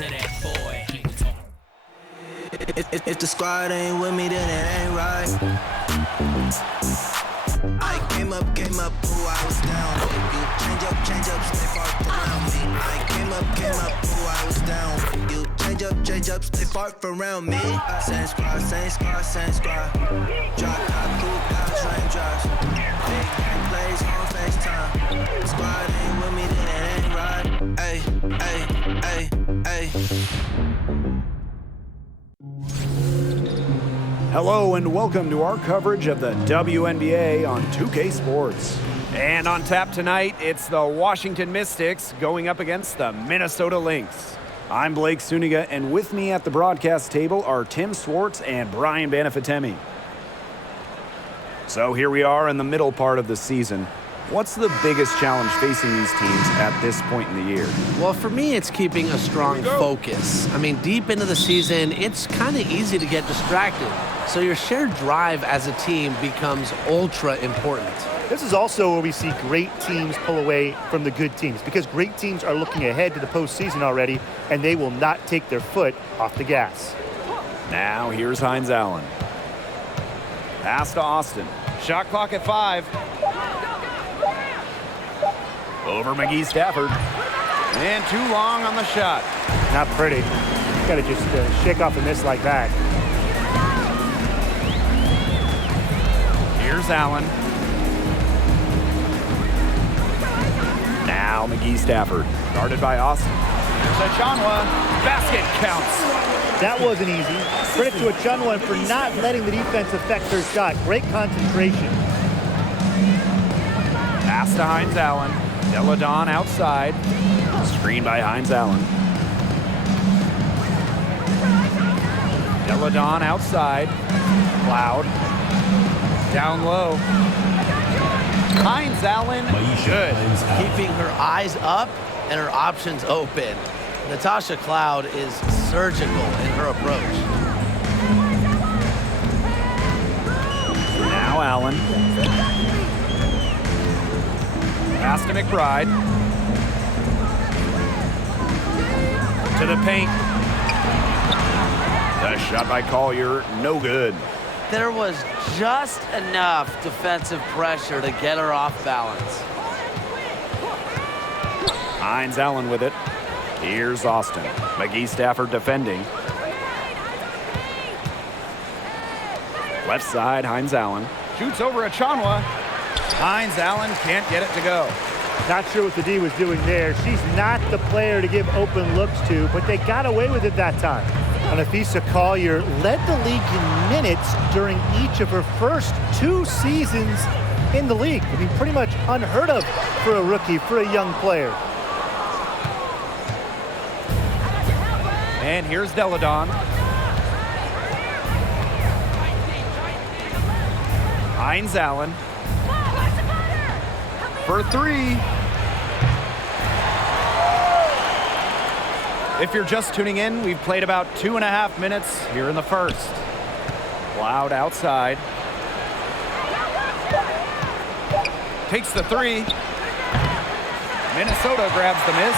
If the squad ain't with me, then it ain't right. I came up, ooh, I was down. You change up, stay far around me. I came up, ooh, I was down. You change up, stay far around me. Same squad. Drop top, cool down, train drops. Big game plays on FaceTime. Squad ain't with me, then it ain't right. Ay. Hello and welcome to our coverage of the WNBA on 2K Sports. And on tap tonight, it's the Washington Mystics going up against the Minnesota Lynx. I'm Blake Suniga, and with me at the broadcast table are Tim Swartz and Brian Banafatemi. So here we are in the middle part of the season. What's the biggest challenge facing these teams at this point in the year? Well, for me, it's keeping a strong focus. I mean, deep into the season, it's kind of easy to get distracted. So your shared drive as a team becomes ultra important. This is also where we see great teams pull away from the good teams because great teams are looking ahead to the postseason already, and they will not take their foot off the gas. Now here's Hines Allen. Pass to Austin. Shot clock at 5. Over McGee Stafford. And too long on the shot. Not pretty. Got to just shake off a miss like that. Here's Allen. Now McGee Stafford. Guarded by Austin. There's Achanwa. Basket counts. That wasn't easy. Credit to Achanwa for not letting the defense affect their shot. Great concentration. Pass to Hines Allen. Deladon outside. Screen by Hines Allen. Deladon outside. Cloud. Down low. Hines Allen, good. Keeping her eyes up and her options open. Natasha Cloud is surgical in her approach. Now Allen. Pass to McBride. To the paint. The shot by Collier, no good. There was just enough defensive pressure to get her off balance. Hines Allen with it. Here's Austin. McGee Stafford defending. Left side, Hines Allen. Shoots over Achanwa. Hines Allen can't get it to go. Not sure what the D was doing there. She's not the player to give open looks to, but they got away with it that time. Anafisa Collier led the league in minutes during each of her first 2 seasons in the league. I mean, pretty much unheard of for a rookie, for a young player. And here's Deladon. Hines Allen. For 3. If you're just tuning in, we've played about 2.5 minutes here in the first. Cloud outside. Takes the 3. Minnesota grabs the miss.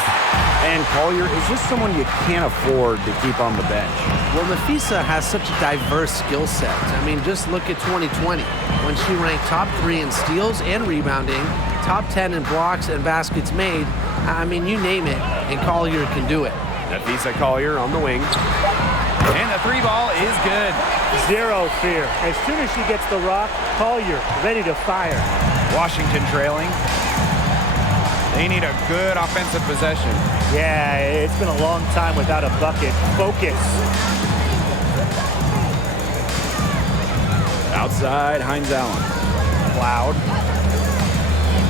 And Collier is just someone you can't afford to keep on the bench. Well, Nafisa has such a diverse skill set. I mean, just look at 2020 when she ranked top 3 in steals and rebounding, top 10 in blocks and baskets made. I mean, you name it, and Collier can do it. Nafisa Collier on the wing. And the 3 ball is good. Zero fear. As soon as she gets the rock, Collier ready to fire. Washington trailing. They need a good offensive possession. Yeah, it's been a long time without a bucket. Focus. Outside, Hines Allen. Cloud.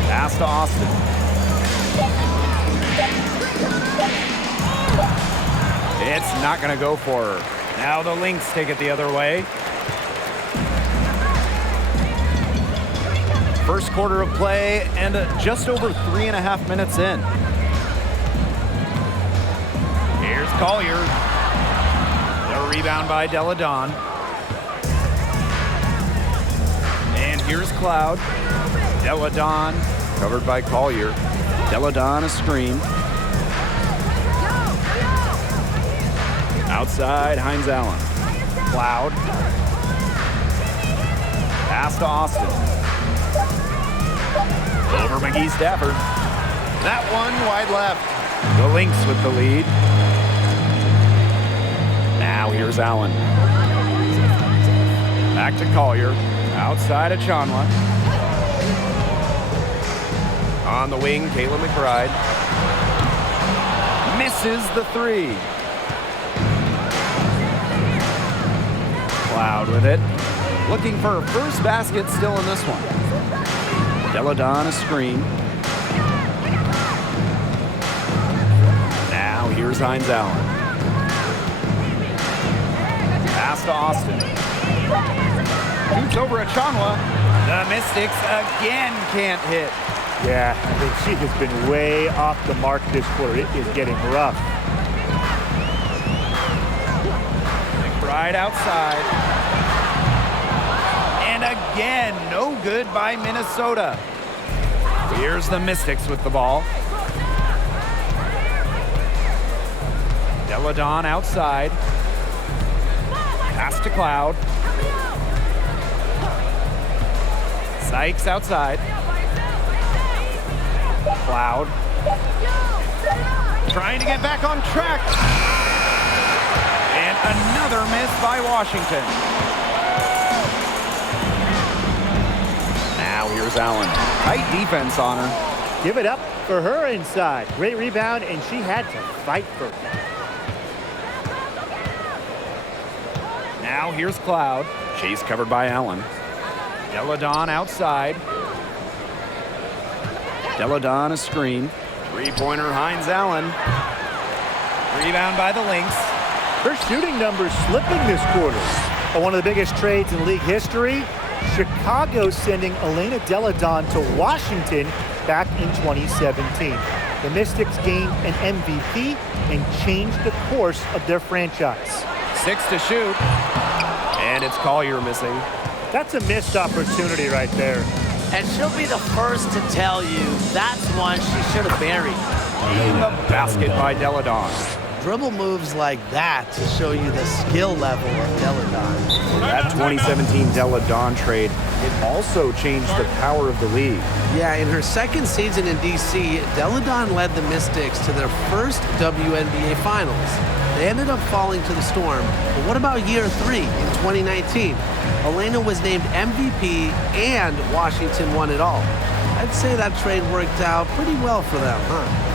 Pass to Austin. It's not going to go for her. Now the Lynx take it the other way. First quarter of play and just over 3.5 minutes in. Here's Collier. The rebound by Deladon. And here's Cloud. Deladon covered by Collier. Deladon a screen. Outside, Hines Allen. Cloud. Pass to Austin. Over McGee Stafford. That one wide left. The Lynx with the lead. Now here's Allen. Back to Collier. Outside of Chanla. On the wing, Kayla McBride. Misses the three. Cloud with it. Looking for a first basket still in this one. Deladon a screen. Now here's Hines Allen. Pass to Austin. Shoots over at Chanwa. The Mystics again can't hit. Yeah, I think she has been way off the mark this quarter. It is getting rough. Right outside. And again, no good by Minnesota. Here's the Mystics with the ball. Deladon outside. Pass to Cloud. Sykes outside. Cloud. Trying to get back on track. And another miss by Washington. Now here's Allen. Tight defense on her. Give it up for her inside. Great rebound, and she had to fight for it. Now here's Cloud. She's covered by Allen. Deladon outside. Deladon a screen. Three-pointer Hines Allen. Rebound by the Lynx. Her shooting numbers slipping this quarter. One of the biggest trades in league history, Chicago sending Elena Deladon to Washington back in 2017. The Mystics gained an MVP and changed the course of their franchise. 6 to shoot. And it's Collier missing. That's a missed opportunity right there. And she'll be the first to tell you that's one she should have buried. The basket by Deladon. Dribble moves like that to show you the skill level of Deladon. That 2017 Deladon trade, it also changed the power of the league. Yeah, in her second season in D.C., Deladon led the Mystics to their first WNBA Finals. They ended up falling to the Storm. But what about year 3 in 2019? Elena was named MVP and Washington won it all. I'd say that trade worked out pretty well for them, huh?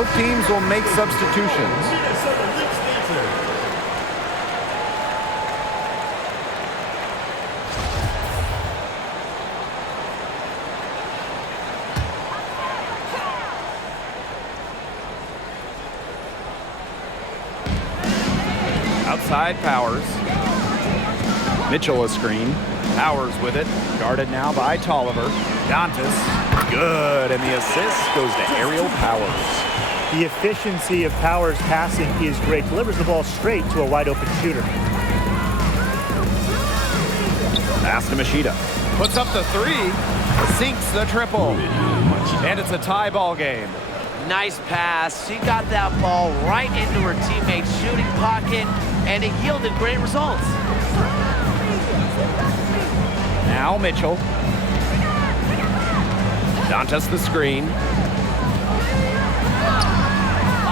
Both teams will make substitutions. Outside Powers. Mitchell a screen. Powers with it. Guarded now by Tolliver. Dantas. Good. And the assist goes to Ariel Powers. The efficiency of Powers' passing is great. Delivers the ball straight to a wide-open shooter. Pass to Machida. Puts up the three. Sinks the triple. And it's a tie ball game. Nice pass. She got that ball right into her teammate's shooting pocket, and it yielded great results. Now Mitchell. Dantas the screen.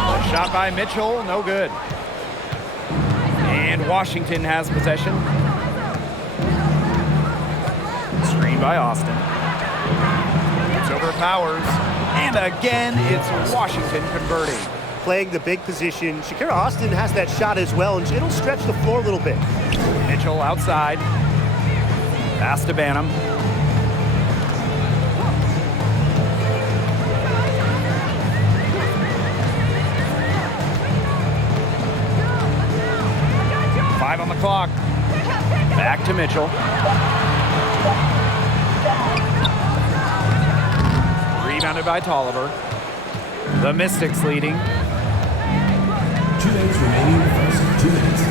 The shot by Mitchell, no good. And Washington has possession. Screen by Austin. It's over Powers. And again, it's Washington converting. Playing the big position. Shakira Austin has that shot as well, and it'll stretch the floor a little bit. Mitchell outside. Pass to Banham. Five on the clock. Back to Mitchell. Rebounded by Tolliver. The Mystics leading. 2 minutes remaining, first 2 minutes.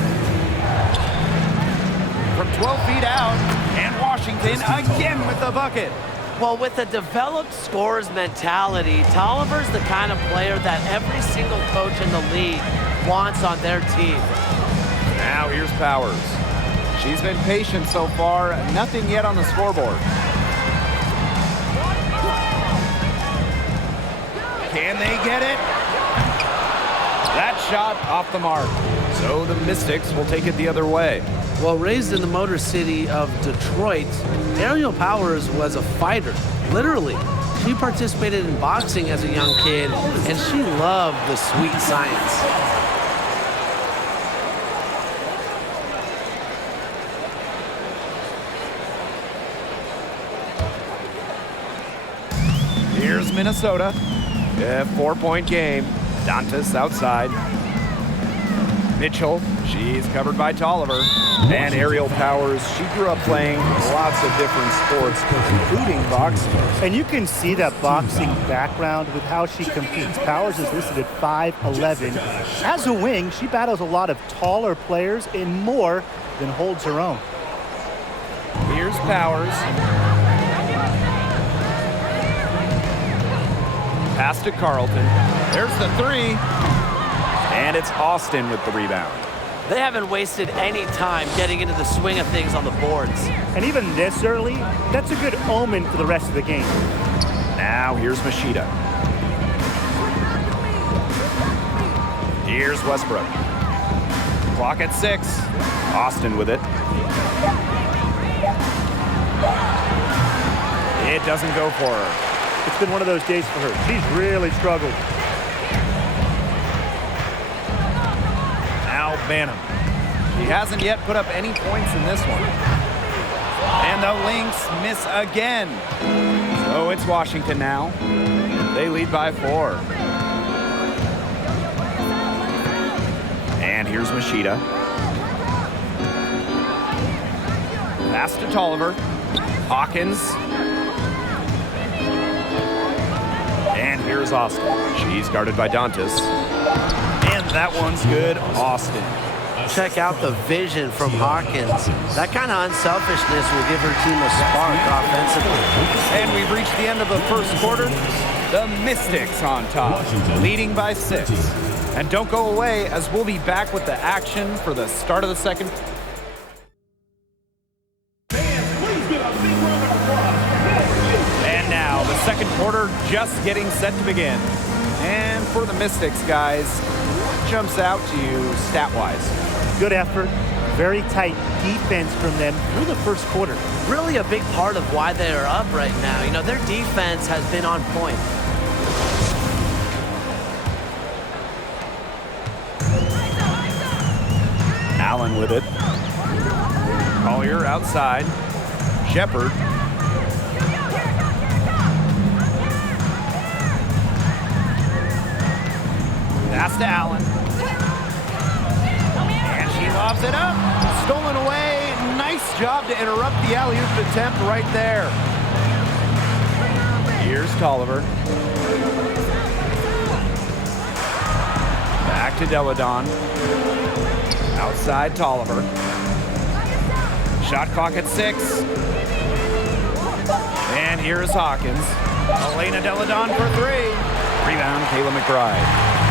From 12 feet out, and Washington again with the bucket. Well, with a developed scorer's mentality, Tolliver's the kind of player that every single coach in the league wants on their team. Now here's Powers. She's been patient so far, nothing yet on the scoreboard. Can they get it? That shot off the mark. So the Mystics will take it the other way. Well, raised in the Motor City of Detroit, Ariel Powers was a fighter, literally. She participated in boxing as a young kid, and she loved the sweet science. Here's Minnesota. A 4-point game. Dantas outside. Mitchell, she's covered by Tolliver. And Ariel Powers, she grew up playing lots of different sports, including boxing. And you can see that boxing background with how she competes. Powers is listed at 5'11". As a wing, she battles a lot of taller players and more than holds her own. Here's Powers. Pass to Carlton. There's the three. And it's Austin with the rebound. They haven't wasted any time getting into the swing of things on the boards. And even this early, that's a good omen for the rest of the game. Now here's Machida. Here's Westbrook. Clock at 6. Austin with it. It doesn't go for her. It's been one of those days for her. She's really struggled. Now Banham. She hasn't yet put up any points in this one. And the Lynx miss again. So it's Washington now. They lead by 4. And here's Machida. Pass to Tolliver. Hawkins. And here's Austin. She's guarded by Dantas. And that one's good, Austin. Check out the vision from Hawkins. That kind of unselfishness will give her team a spark offensively. And we've reached the end of the first quarter. The Mystics on top, leading by 6. And don't go away, as we'll be back with the action for the start of the second. And now the second quarter just getting set to begin. And for the Mystics, guys, what jumps out to you stat-wise? Good effort, very tight defense from them through the first quarter. Really a big part of why they are up right now. You know, their defense has been on point. Allen with it. Collier outside. Shepard. Pass to Allen. And she lobs it up. Stolen away. Nice job to interrupt the alley-oop attempt right there. Here's Tolliver. Back to Deladon. Outside Tolliver. Shot clock at 6. And here's Hawkins. Elena Deladon for 3. Rebound, Kayla McBride.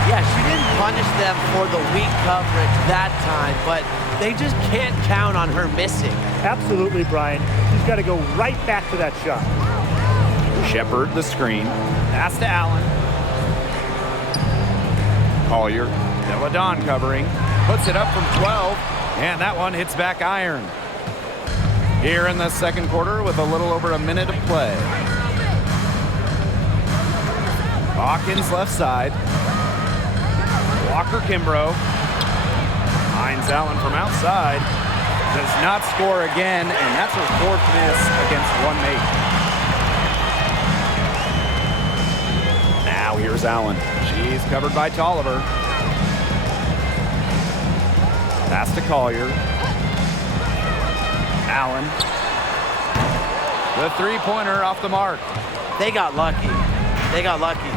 Yeah, she didn't punish them for the weak coverage that time, but they just can't count on her missing. Absolutely, Brian. She's got to go right back to that shot. Shepard the screen. Pass to Allen. Collier. Deladon covering. Puts it up from 12. And that one hits back iron. Here in the second quarter with a little over a minute of play. Hawkins left side. Walker Kimbrough. Hines Allen from outside. Does not score again, and that's her fourth miss against one mate. Now here's Allen. She's covered by Tolliver. Pass to Collier. Allen. The three-pointer off the mark. They got lucky. They got lucky.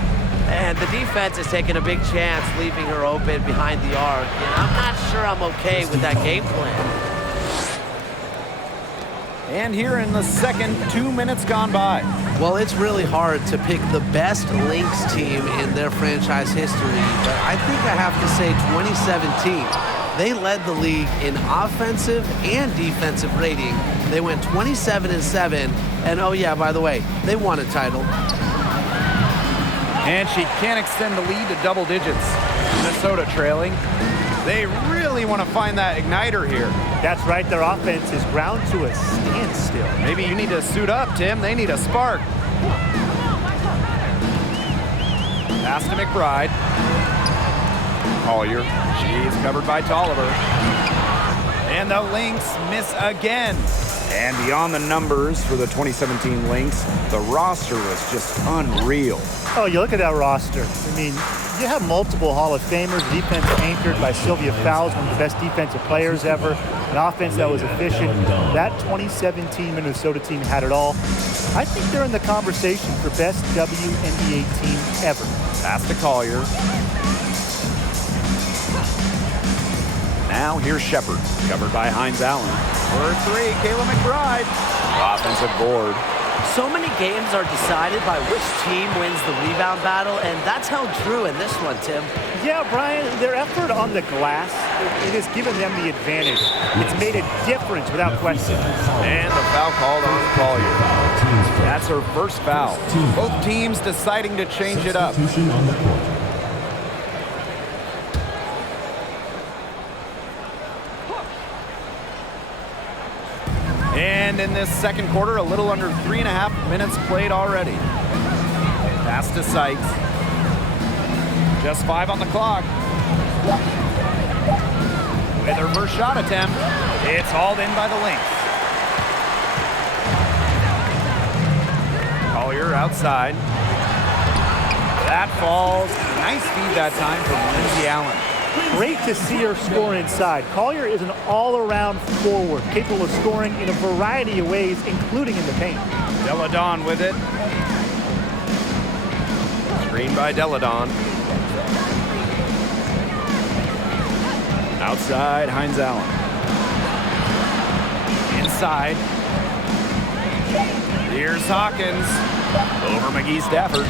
And the defense is taking a big chance, leaving her open behind the arc. And I'm not sure I'm okay with that game plan. And here in the second, 2 minutes gone by. Well, it's really hard to pick the best Lynx team in their franchise history, but I think I have to say 2017. They led the league in offensive and defensive rating. They went 27-7, and oh yeah, by the way, they won a title. And she can't extend the lead to double digits. Minnesota trailing. They really want to find that igniter here. That's right, their offense is ground to a standstill. Maybe you need to suit up, Tim. They need a spark. Pass to McBride. Collier. She's covered by Tolliver. And the Lynx miss again. And beyond the numbers for the 2017 Lynx, the roster was just unreal. Oh, you look at that roster. I mean, you have multiple Hall of Famers, defense anchored by Sylvia Fowles, one of the best defensive players ever, an offense that was efficient. That 2017 Minnesota team had it all. I think they're in the conversation for best WNBA team ever. Pass to Collier. Now here's Shepard, covered by Hines Allen. For three, Kayla McBride. Offensive board. So many games are decided by which team wins the rebound battle, and that's held true in this one, Tim. Yeah, Brian, their effort on the glass, it has given them the advantage. It's made a difference without question. And the foul called on Collier. That's her first foul. Both teams deciding to change it up. Substitution on the court. And in this second quarter, a little under 3.5 minutes played already. Pass to Sykes. Just 5 on the clock. With her first shot attempt, it's hauled in by the Lynx. Collier outside. That falls. Nice feed that time from Lindsay Allen. Great to see her score inside. Collier is an all-around forward, capable of scoring in a variety of ways, including in the paint. Deladon with it. Screen by Deladon. Outside, Hines Allen. Inside. Here's Hawkins. Over McGee Stafford.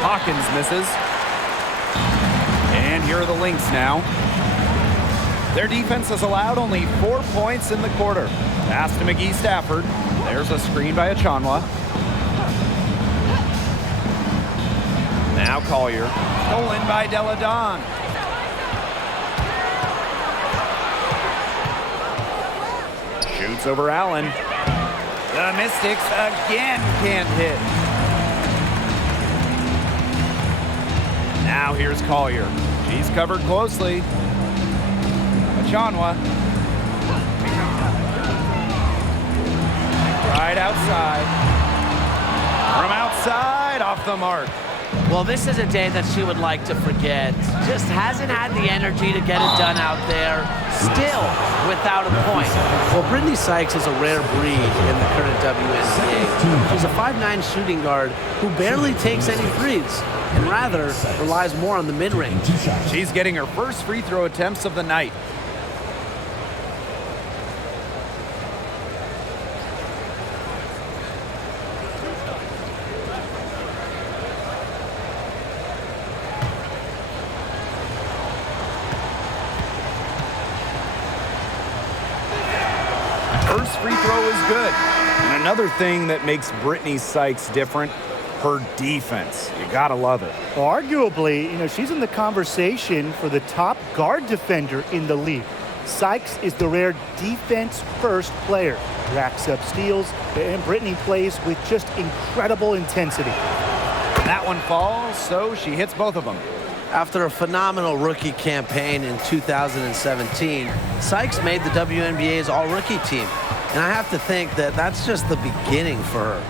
Hawkins misses. And here are the Lynx now. Their defense has allowed only 4 points in the quarter. Pass to McGee Stafford. There's a screen by Achanwa. Now Collier. Stolen by Deladon. Shoots over Allen. The Mystics again can't hit. Now here's Collier. She's covered closely. Achanwa. Right outside. From outside, off the mark. Well, this is a day that she would like to forget. Just hasn't had the energy to get it done out there. Still without a point. Well, Brittany Sykes is a rare breed in the current WNBA. She's a 5'9" shooting guard who barely takes any threes and rather relies more on the mid-range. She's getting her first free throw attempts of the night. First free throw is good. And Another thing that makes Brittany Sykes different, her defense. You gotta love it. Arguably, she's in the conversation for the top guard defender in the league. Sykes is the rare defense-first player. Racks up steals, and Brittany plays with just incredible intensity. That one falls, so she hits both of them. After a phenomenal rookie campaign in 2017, Sykes made the WNBA's all-rookie team. And I have to think that that's just the beginning for her.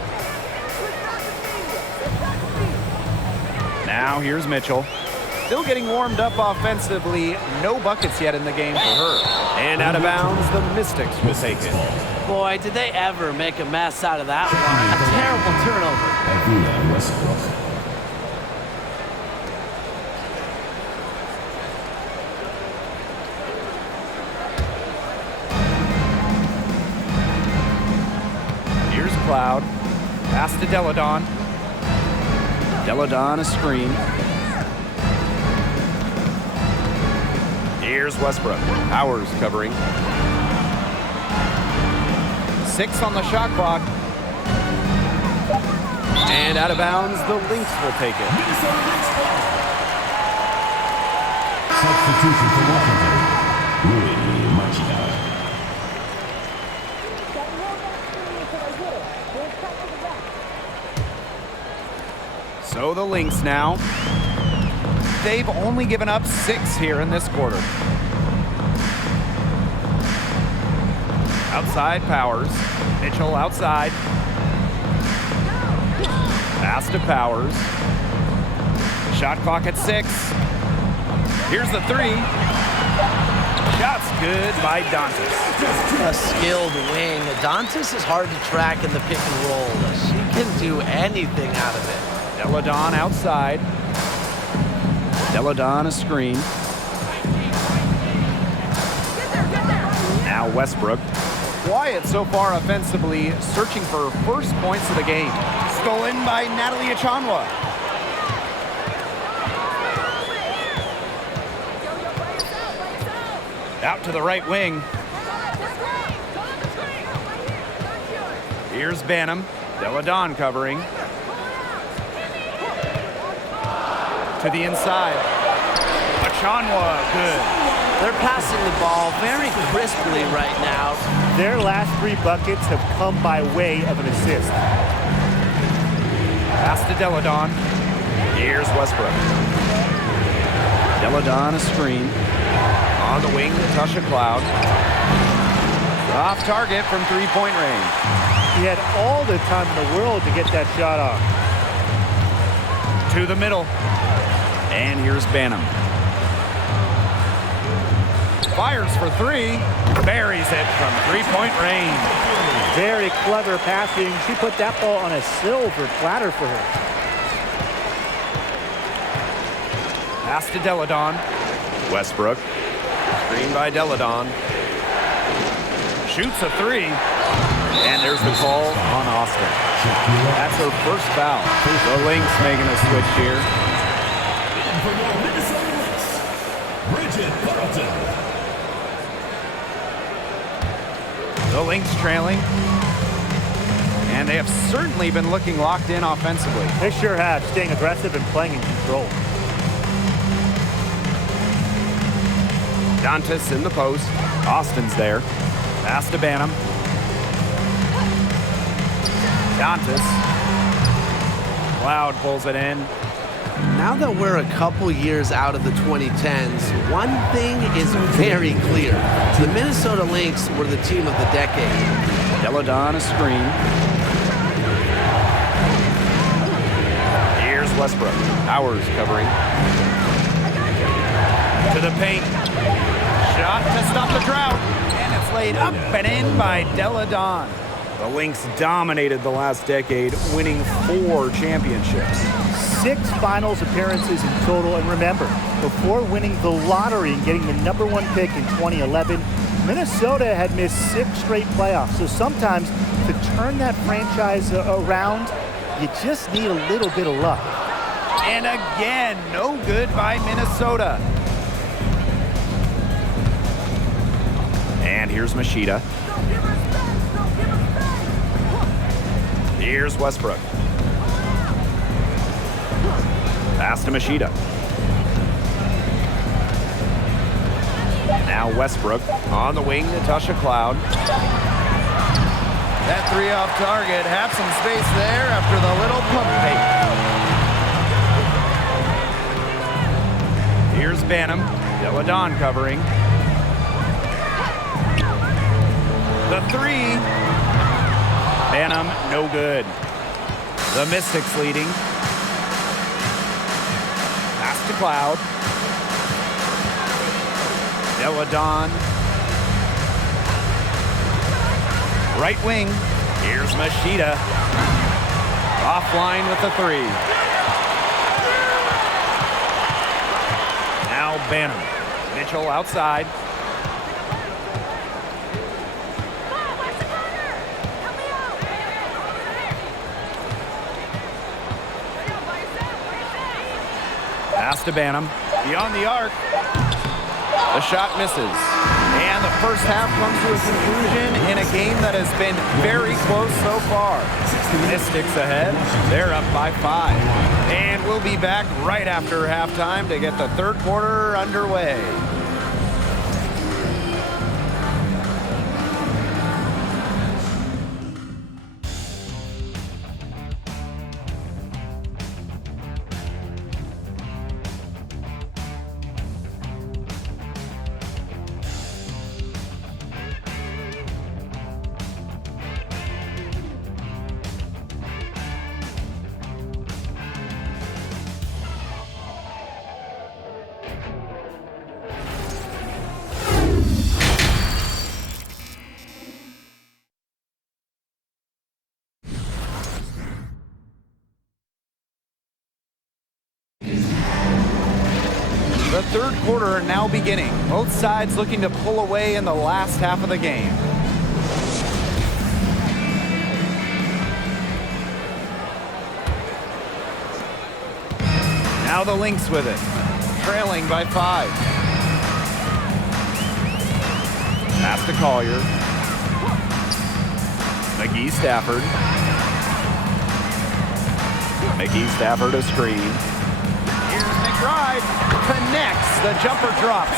Now here's Mitchell. Still getting warmed up offensively. No buckets yet in the game for her. And out of bounds, the Mystics will take it. Boy, did they ever make a mess out of that one. A terrible turnover. Athena Westbrook. Here's Cloud. Pass to Deladon. Deladon a screen. Here's Westbrook. Powers covering. 6 on the shot clock. And out of bounds, the Lynx will take it. Substitution for Washington. Rui Machida. So the Lynx now. They've only given up 6 here in this quarter. Outside Powers. Mitchell outside. Pass to Powers. Shot clock at 6. Here's the 3. Shot's good by Dantas. A skilled wing. Dantas is hard to track in the pick and roll. She can do anything out of it. Deladon outside. Deladon a screen. Now Westbrook. Quiet so far offensively, searching for first points of the game. Stolen by Natalie Achanwa. Out to the right wing. Here's Banham. Deladon covering. To the inside. Achanwa, good. They're passing the ball very crisply right now. Their last 3 buckets have come by way of an assist. Pass to Deladon. Here's Westbrook. Deladon a screen. On the wing, Natasha Cloud. Off target from 3-point range. He had all the time in the world to get that shot off. To the middle. And here's Banham. Fires for 3. Buries it from 3-point range. Very clever passing. She put that ball on a silver platter for her. Pass to Deladon. Westbrook. Screen by Deladon. Shoots a 3. And there's the call on Austin. That's her first foul. The Lynx making a switch here. For your Minnesota Lynx, Bridget Carlton. The Lynx trailing. And they have certainly been looking locked in offensively. They sure have, staying aggressive and playing in control. Dantas in the post. Austin's there. Pass to Banham. Dantas. Cloud pulls it in. Now that we're a couple years out of the 2010s, one thing is very clear. The Minnesota Lynx were the team of the decade. Deladon a screen. Here's Westbrook. Powers covering. To the paint. Shot to stop the drought. And it's laid up and in by Deladon. The Lynx dominated the last decade, winning 4 championships. 6 finals appearances in total. And remember, before winning the lottery and getting the #1 pick in 2011, Minnesota had missed 6 straight playoffs. So sometimes to turn that franchise around, you just need a little bit of luck. And again, no good by Minnesota. And here's Machida. Here's Westbrook. Pass to Machida. Now Westbrook on the wing to Tasha Cloud. That three off target, have some space there after the little pump fake. Here's Banham. Deladon covering. The three. Banham, no good. The Mystics leading. Pass to Cloud. Deladon. Right wing. Here's Machida. Offline with the three. Now Banham. Mitchell outside. Pass to Banham. Beyond the arc. The shot misses. And the first half comes to a conclusion in a game that has been very close so far. Mystics ahead. They're up by 5. And we'll be back right after halftime to get the third quarter underway. The third quarter now beginning. Both sides looking to pull away in the last half of the game. Now the Lynx with it. Trailing by 5. Pass to Collier. McGee Stafford. McGee Stafford a screen. Here's McBride. Connects. The jumper drops.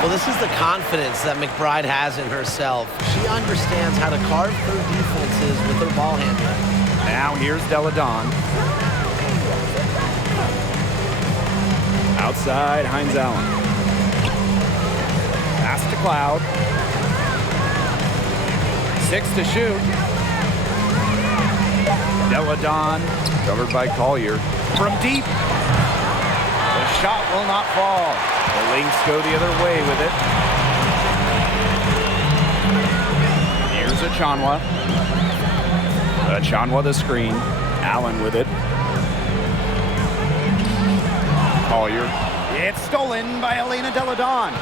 Well, this is the confidence that McBride has in herself. She understands how to carve through defenses with her ball handling. Now here's Deladon. Outside, Hines Allen. Pass to Cloud. 6 to shoot. Deladon, covered by Collier. From deep. The shot will not fall. The Lynx go the other way with it. Here's Achanwa. Achanwa the screen. Allen with it. Collier. It's stolen by Elena Deladon.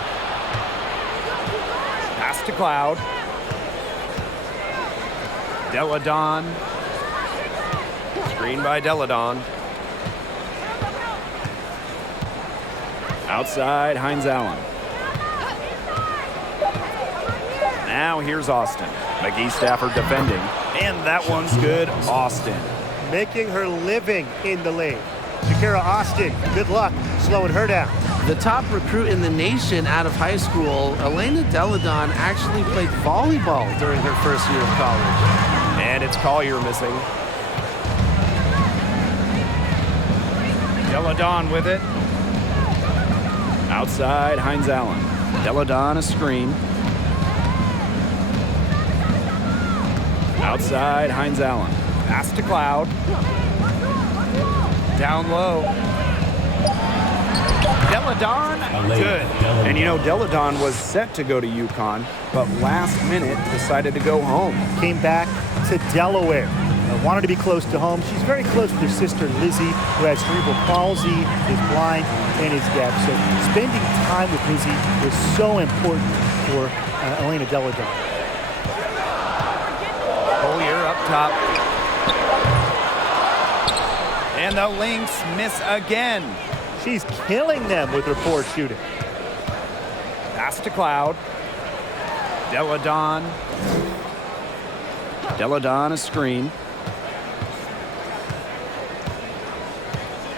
Pass to Cloud. Deladon. Screen by Deladon. Outside, Hines Allen. Now here's Austin. McGee Stafford defending. And that one's good. Austin. Making her living in the lane. Shakira Austin, good luck slowing her down. The top recruit in the nation out of high school, Elena Deladon, actually played volleyball during her first year of college. And it's Collier missing. Deladon with it. Outside, Hines Allen. Deladon a screen. Outside, Hines Allen. Pass to Cloud. Down low. Deladon, good. And you know, Deladon was set to go to UConn, but last minute decided to go home. Came back to Delaware. Wanted to be close to home. She's very close with her sister Lizzie, who has cerebral palsy, is blind, and is deaf. So spending time with Lizzie was so important for Elena Deladon. Collier up top. And the Lynx miss again. She's killing them with her poor shooting. Pass to Cloud. Deladon. Deladon a screen.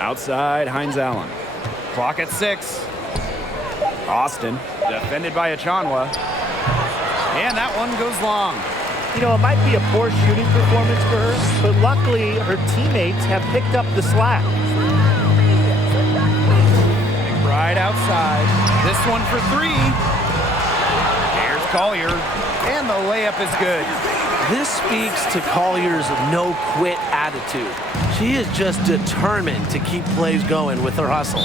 Outside, Hines Allen. Clock at 6. Austin, defended by Achanwa. And that one goes long. You know, it might be a poor shooting performance for her, but luckily her teammates have picked up the slack. Right outside. This one for 3. Here's Collier. And the layup is good. This speaks to Collier's no-quit attitude. She is just determined to keep plays going with her hustle.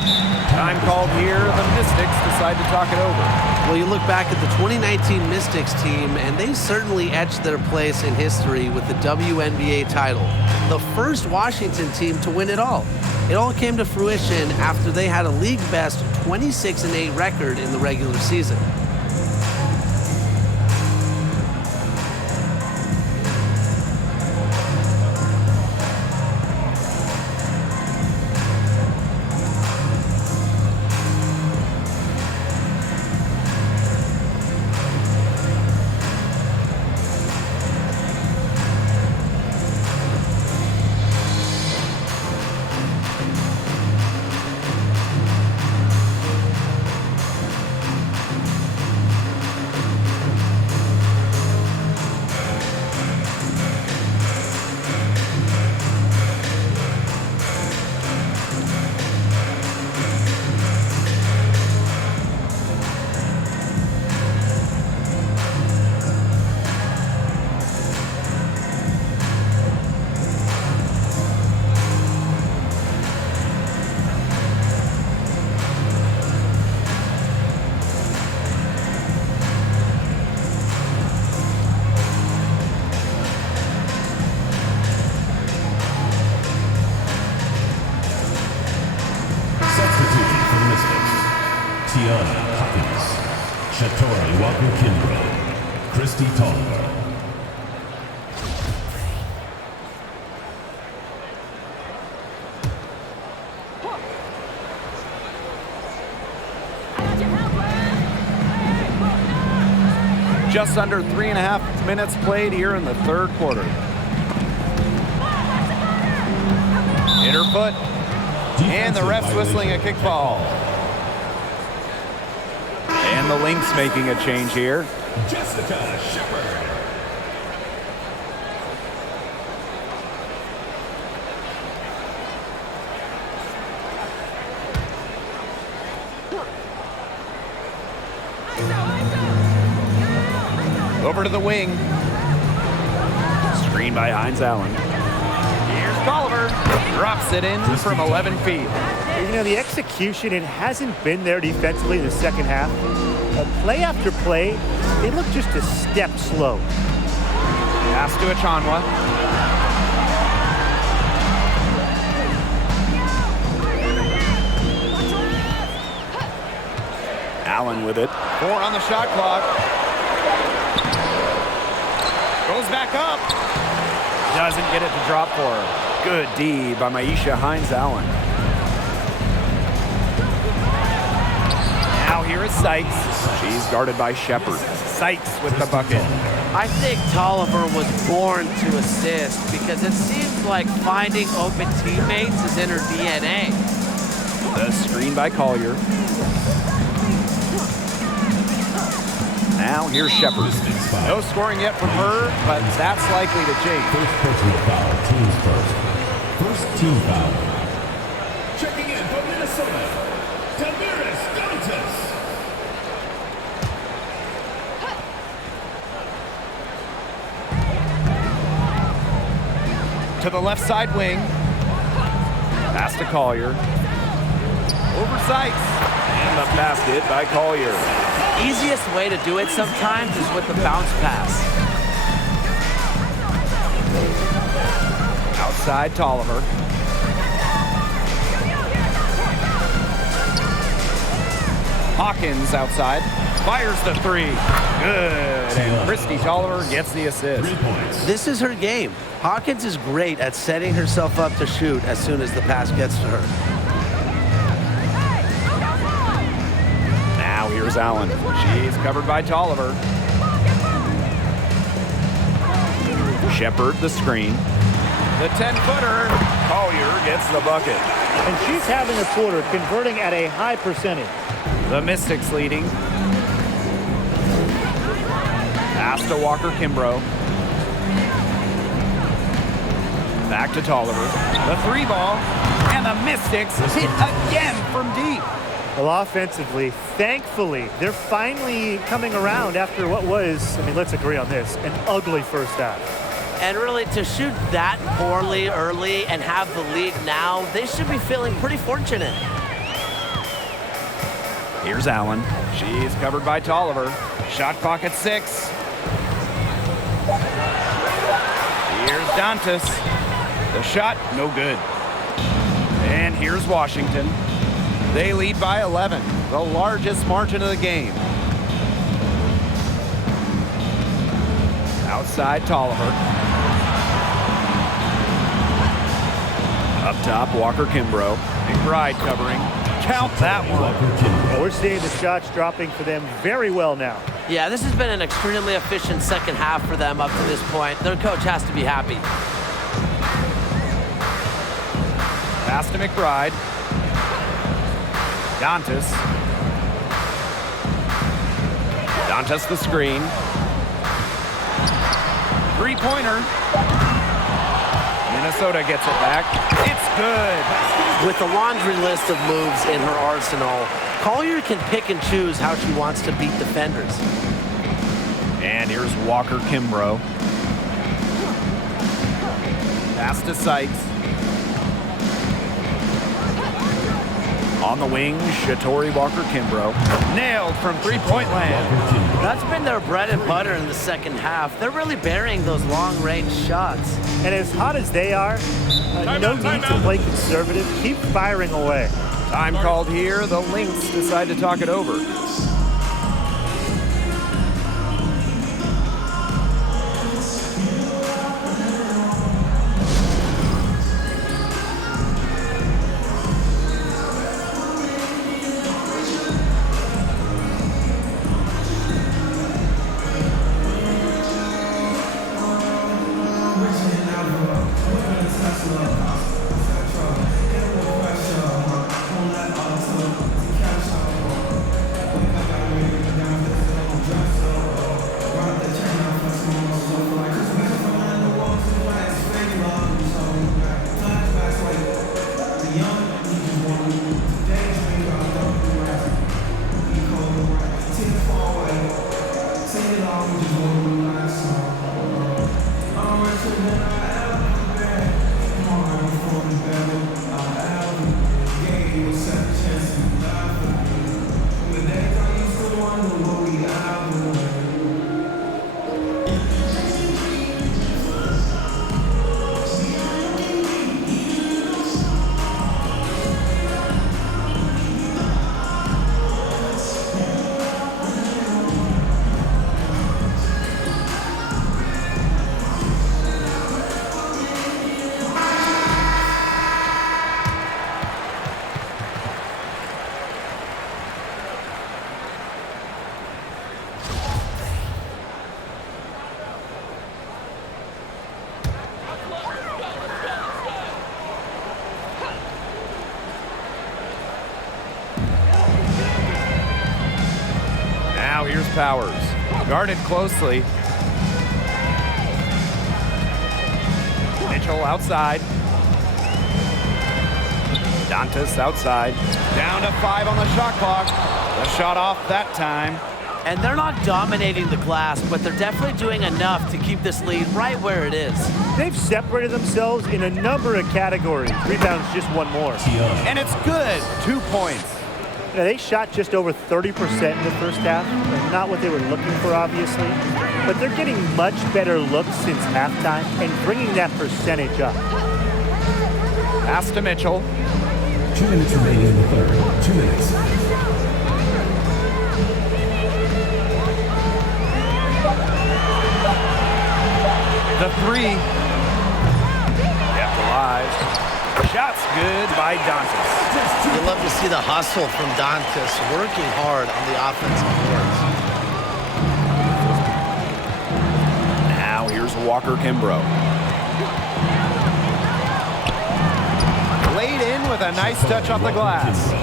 Time called here. The Mystics decide to talk it over. Well, you look back at the 2019 Mystics team, and they certainly etched their place in history with the WNBA title. The first Washington team to win it all. It all came to fruition after they had a league-best 26-8 record in the regular season. Just under 3.5 minutes played here in the third quarter. Hit her foot. And the ref's whistling a kickball. And the Lynx making a change here. Jessica Shepard. Over to the wing. Screen by Hines Allen. Here's Tolliver. Drops it in from 11 feet. You know, the execution, it hasn't been there defensively in the second half. Play after play, they look just a step slow. Pass to Achanwa. Allen with it. 4 on the shot clock. Goes back up. Doesn't get it to drop for her. Good D by Maisha Hines Allen. Now here is Sykes. She's guarded by Shepard. Sykes with the bucket. I think Tolliver was born to assist because it seems like finding open teammates is in her DNA. The screen by Collier. Now here's Shepard. No scoring yet from her, but that's likely to change. First personal foul, teams first. First team foul. Checking in from Minnesota, Tamiris Dantas. To the left side wing. Pass to Collier. Over Sykes. And the basket by Collier. Easiest way to do it sometimes is with the bounce pass. Outside Tolliver. Hawkins outside. Fires the 3. Good. And Christy Tolliver gets the assist. 3 points. This is her game. Hawkins is great at setting herself up to shoot as soon as the pass gets to her. Now here's Allen. She's covered by Tolliver. Shepard the screen. The The 10-footer. Collier gets the bucket. And she's having a quarter, converting at a high percentage. The Mystics leading. Pass to Walker-Kimbrough. Back to Tolliver. The 3-ball. And the Mystics hit again from deep. Well, offensively, thankfully, they're finally coming around after what was, I mean, let's agree on this, an ugly first half. And really, to shoot that poorly early and have the lead now, they should be feeling pretty fortunate. Here's Allen. She's covered by Tolliver. Shot clock at 6. Here's Dantas. The shot, no good. And here's Washington. They lead by 11, the largest margin of the game. Outside Tolliver. Up top, Walker-Kimbrough. McBride covering. Count that one. Well, we're seeing the shots dropping for them very well now. Yeah, this has been an extremely efficient second half for them up to this point. Their coach has to be happy. Pass to McBride. Dantas. Dantas the screen. Three-pointer. Minnesota gets it back. It's good. With a laundry list of moves in her arsenal, Collier can pick and choose how she wants to beat defenders. And here's Walker-Kimbrough. Pass to Sykes. On the wing, Shatori Walker-Kimbrough. Nailed from three-point land. That's been their bread and butter in the second half. They're really burying those long-range shots. And as hot as they are, no need to play conservative. Keep firing away. Time called here. The Lynx decide to talk it over. Here's Powers. Guarded closely. Mitchell outside. Dantas outside. Down to 5 on the shot clock. The shot off that time. And they're not dominating the glass, but they're definitely doing enough to keep this lead right where it is. They've separated themselves in a number of categories. Rebounds, just one more. And it's good. 2 points. Now, they shot just over 30% in the first half. Not what they were looking for, obviously. But they're getting much better looks since halftime and bringing that percentage up. Pass to Mitchell. 2 minutes remaining in the third. 2 minutes. The 3. Kept alive. Shot's good by Dantas. You love to see the hustle from Dantas working hard on the offensive boards. Now here's Walker-Kimbrough. with a nice touch off the glass.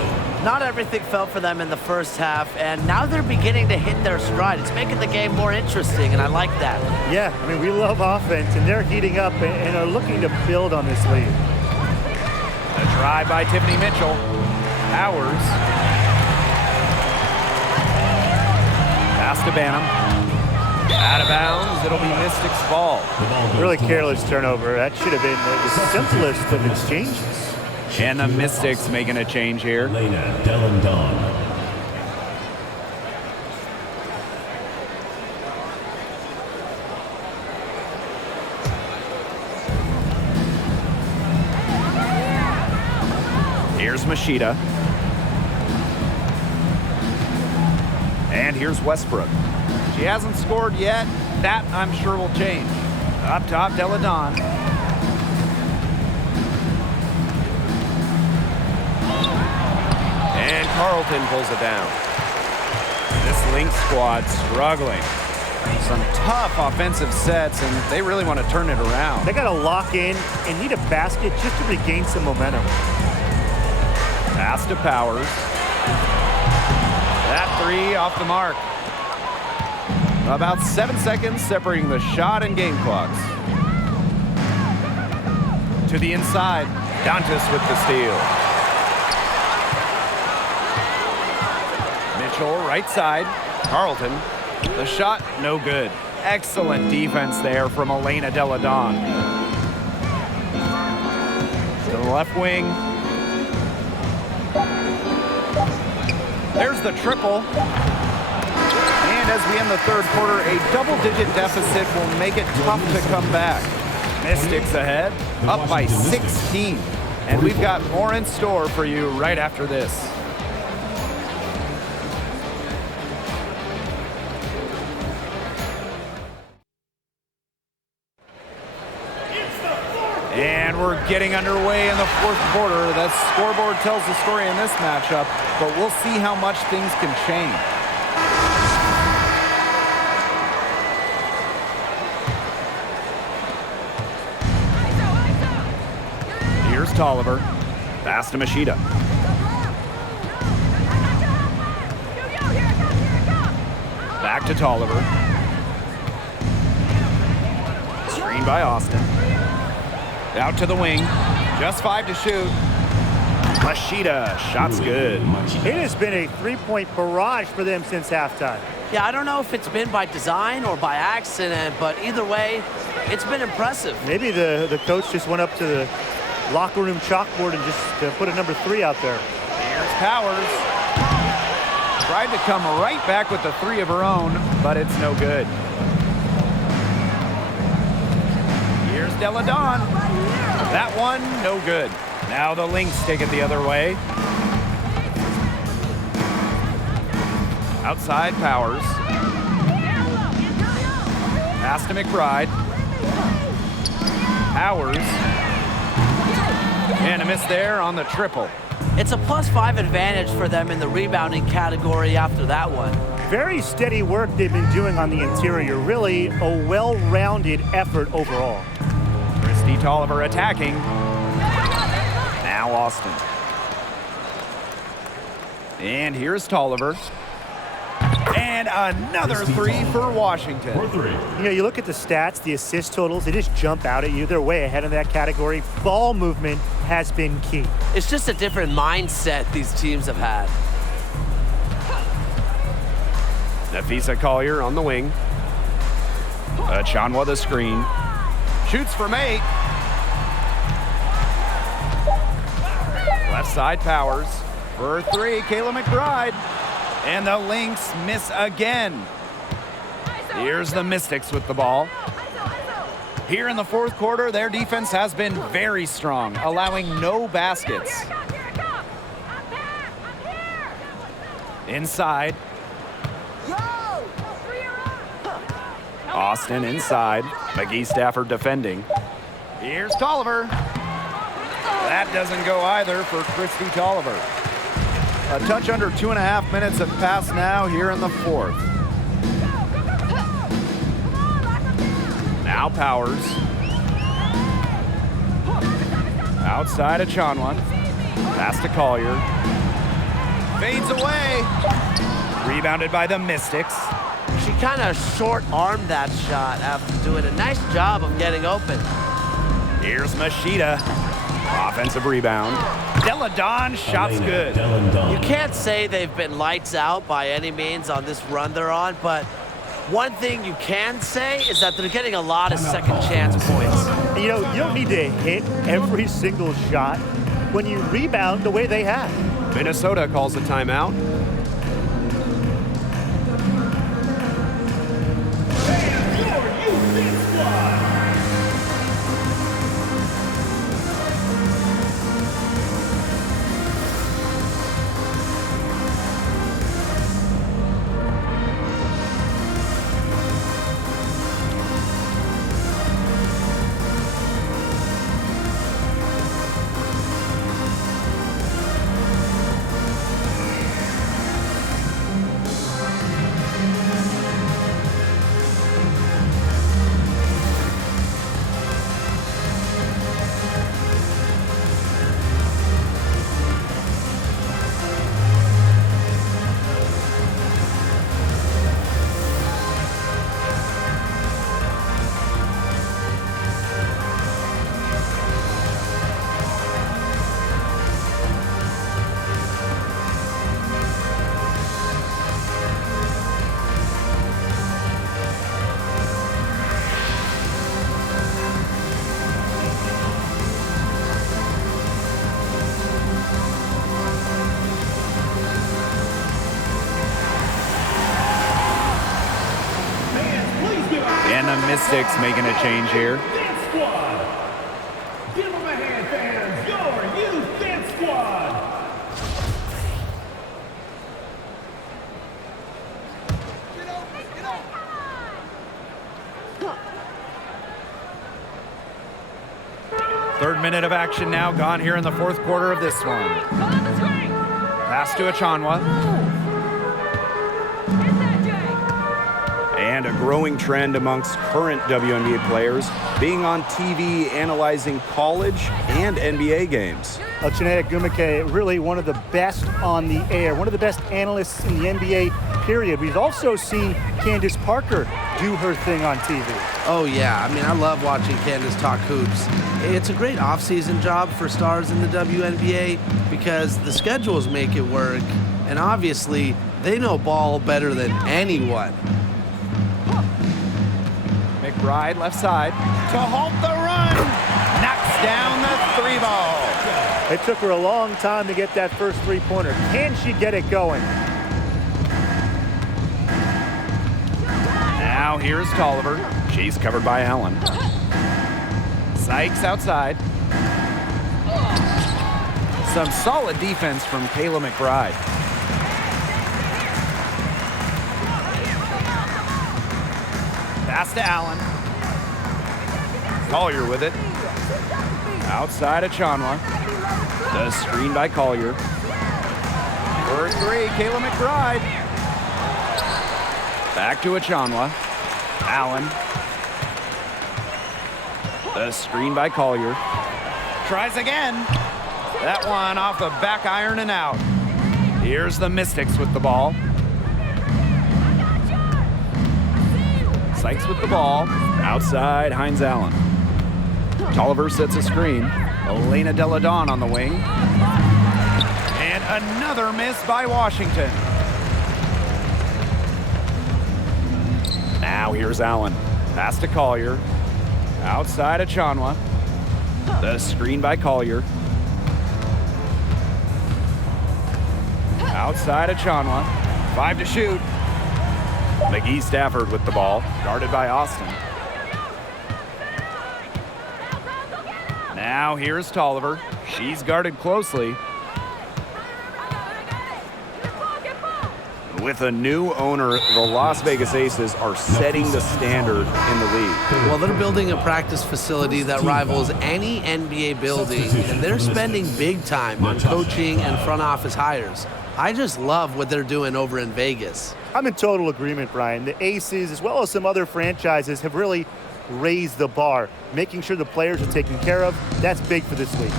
Not everything fell for them in the first half, and now they're beginning to hit their stride. It's making the game more interesting, and I like that. Yeah, I mean, we love offense, and they're heating up and are looking to build on this lead. A drive by Tiffany Mitchell. Powers. Pass to Banham. Out of bounds. It'll be Mystics' ball. Really careless turnover. That should have been the simplest of exchanges. And the Mystics making a change here. Lena Delandon. Here's Machida. And here's Westbrook. She hasn't scored yet. That, I'm sure, will change. Up top, Deladon. And Carlton pulls it down. This Lynx squad struggling. Some tough offensive sets, and they really want to turn it around. They got to lock in and need a basket just to regain some momentum. Pass to Powers. That three off the mark. About 7 seconds separating the shot and game clocks. To the inside. Dantas with the steal. Mitchell, right side. Carlton. The shot, no good. Excellent defense there from Elena Deladon. To the left wing. There's the triple. And as we end the third quarter, a double-digit deficit will make it tough to come back. Mystics ahead, up by 16. And we've got more in store for you right after this. And we're getting underway in the fourth quarter. That scoreboard tells the story in this matchup, but we'll see how much things can change. Here's Tolliver. Pass to Machida. Back to Tolliver. Screen by Austin. Out to the wing. Just 5 to shoot. Machida, shot's good. It has been a three-point barrage for them since halftime. Yeah, I don't know if it's been by design or by accident, but either way, it's been impressive. Maybe the coach just went up to the locker room chalkboard and just put a number 3 out there. Here's Powers. Tried to come right back with the 3 of her own, but it's no good. Here's Deladon. That one, no good. Now the Lynx take it the other way. Outside Powers. Pass to McBride. Powers. And a miss there on the triple. It's a +5 advantage for them in the rebounding category after that one. Very steady work they've been doing on the interior. Really a well-rounded effort overall. Christy Tolliver attacking. Now Austin. And here's Tolliver. And another 3 for Washington. You know, you look at the stats, the assist totals, they just jump out at you. They're way ahead in that category. Ball movement has been key. It's just a different mindset these teams have had. Nafisa Collier on the wing. Chanwa the screen. Shoots from 8. Left side Powers. For 3, Kayla McBride. And the Lynx miss again. Here's the Mystics with the ball. Here in the fourth quarter, their defense has been very strong, allowing no baskets. Inside. Austin inside. McGee Stafford defending. Here's Tolliver. That doesn't go either for Christy Tolliver. A touch under 2.5 minutes have passed now here in the fourth. Now Powers. Outside of Chanwa. Pass to Collier. Fades away. Rebounded by the Mystics. She kind of short-armed that shot after doing a nice job of getting open. Here's Machida. Offensive rebound. Deladon, shots Elena good. Deladon. You can't say they've been lights out by any means on this run they're on, but one thing you can say is that they're getting a lot of second chance points. You know, you don't need to hit every single shot when you rebound the way they have. Minnesota calls a timeout. And the Mystics making a change here. Dance Squad. Give them a hand, fans. Your youth dance squad. Third minute of action now gone here in the fourth quarter of this one. Pass to Achanwa. And a growing trend amongst current WNBA players being on TV analyzing college and NBA games. Chineda Gumake, really one of the best on the air, one of the best analysts in the NBA, period. We've also seen Candace Parker do her thing on TV. Oh, yeah. I mean, I love watching Candace talk hoops. It's a great off-season job for stars in the WNBA because the schedules make it work, and obviously, they know ball better than anyone. McBride left side to halt the run. Knocks down the three ball. It took her a long time to get that first three-pointer. Can she get it going? Now here's Tolliver. She's covered by Allen. Sykes outside. Some solid defense from Kayla McBride. Pass to Allen. Collier with it. Outside Achanwa. The screen by Collier. For three, Kayla McBride. Back to Achanwa. Allen. The screen by Collier. Tries again. That one off the back iron and out. Here's the Mystics with the ball. Sykes with the ball. Outside, Hines Allen. Tolliver sets a screen. Elena Deladon on the wing. And another miss by Washington. Now here's Allen. Pass to Collier. Outside Achanwa. The screen by Collier. Outside Achanwa. 5 to shoot. McGee Stafford with the ball, guarded by Austin. Now here's Tolliver. She's guarded closely. With a new owner, the Las Vegas Aces are setting the standard in the league. Well, they're building a practice facility that rivals any NBA building, and they're spending big time on coaching and front office hires. I just love what they're doing over in Vegas. I'm in total agreement, Brian. The Aces, as well as some other franchises, have really raised the bar, making sure the players are taken care of. That's big for this league.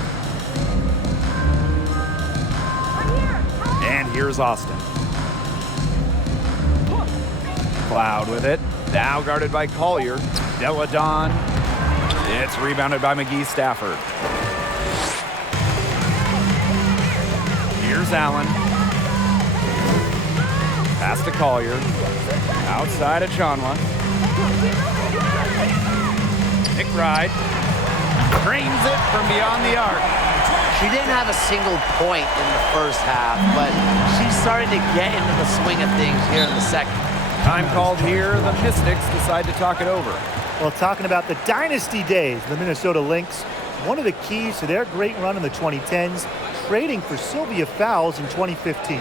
here's Austin. Cloud with it. Now guarded by Collier. Deladon. It's rebounded by McGee Stafford. Here's Allen. Pass to Collier. Outside of Chanwa. McBride drains it from beyond the arc. She didn't have a single point in the first half, but she's starting to get into the swing of things here in the second. Time called here. The Mystics decide to talk it over. Well, talking about the dynasty days, the Minnesota Lynx, one of the keys to their great run in the 2010s, trading for Sylvia Fowles in 2015.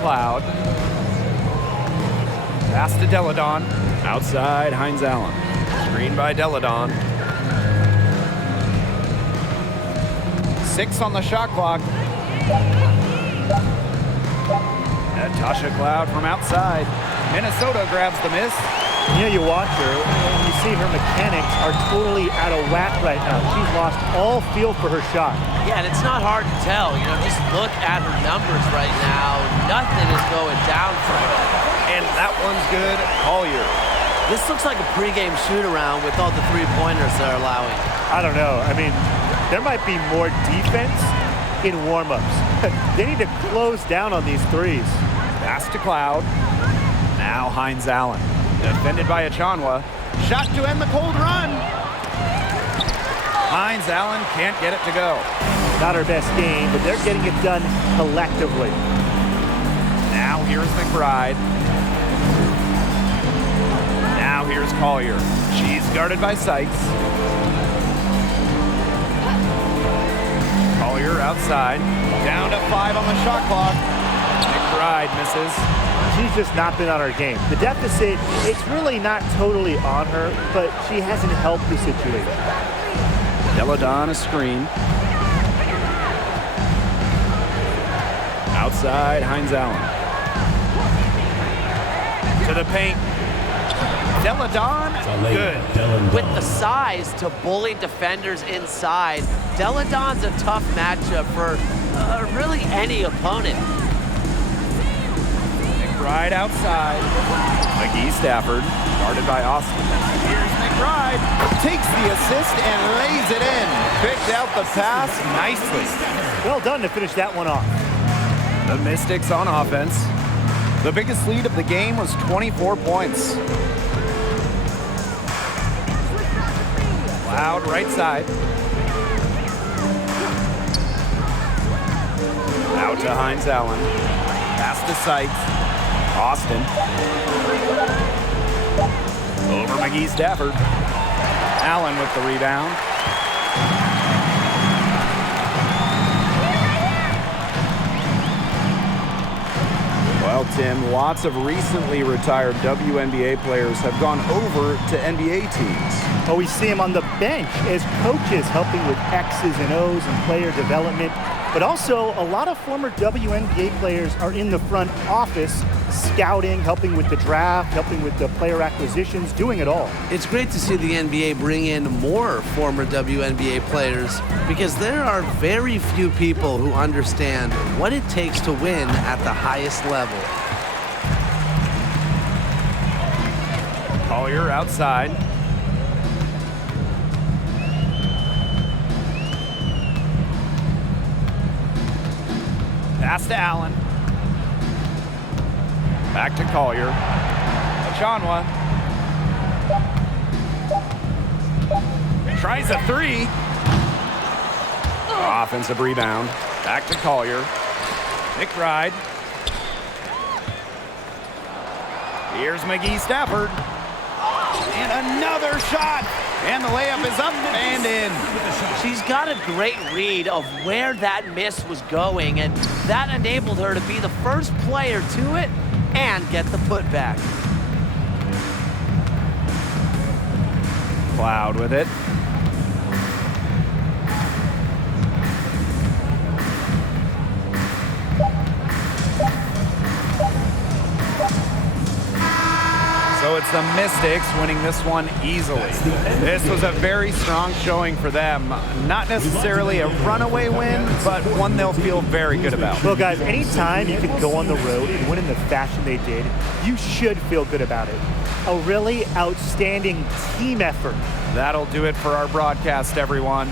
Cloud. Pass to Deladon. Outside, Hines Allen. Screen by Deladon. 6 on the shot clock. Natasha Cloud from outside. Minnesota grabs the miss. You know, you watch her, and you see her mechanics are totally out of whack right now. She's lost all feel for her shot. Yeah, and it's not hard to tell. You know, just look at her numbers right now. Nothing is going down for her. And that one's good. Collier. This looks like a pregame shoot-around with all the three-pointers they're allowing. I don't know. I mean, there might be more defense in warm-ups. They need to close down on these threes. Pass to Cloud. Now Hines Allen. Defended by Achanwa. Shot to end the cold run. Hines Allen can't get it to go. Not her best game, but they're getting it done collectively. Now here's McBride. Now here's Collier. She's guarded by Sykes. Collier outside. Down to 5 on the shot clock. McBride misses. She's just not been on her game. The deficit, it's really not totally on her, but she hasn't helped the situation. Deladon a screen. Outside, Hines Allen. To the paint. Deladon, good. With the size to bully defenders inside, Deladon's a tough matchup for really any opponent. McBride outside. McGee Stafford, guarded by Austin. Here's McBride. Takes the assist and lays it in. Picked out the pass nicely. Well done to finish that one off. The Mystics on offense. The biggest lead of the game was 24 points. Cloud right side. Out to Hines Allen. Pass to Sykes. Austin. Over McGee Stafford. Allen with the rebound. Well, Tim, lots of recently retired WNBA players have gone over to NBA teams. Oh, we see him on the bench as coaches helping with X's and O's and player development. But also, a lot of former WNBA players are in the front office, scouting, helping with the draft, helping with the player acquisitions, doing it all. It's great to see the NBA bring in more former WNBA players because there are very few people who understand what it takes to win at the highest level. Collier outside. Pass to Allen. Back to Collier. Achanwa. Tries a three. Offensive rebound. Back to Collier. McBride. Here's McGee Stafford. And another shot. And the layup is up and in. She's got a great read of where that miss was going, and that enabled her to be the first player to it and get the putback. Cloud with it. So it's the Mystics winning this one easily. This was a very strong showing for them. Not necessarily a runaway win, but one they'll feel very good about. Well, guys, anytime you can go on the road and win in the fashion they did, you should feel good about it. A really outstanding team effort. That'll do it for our broadcast, everyone.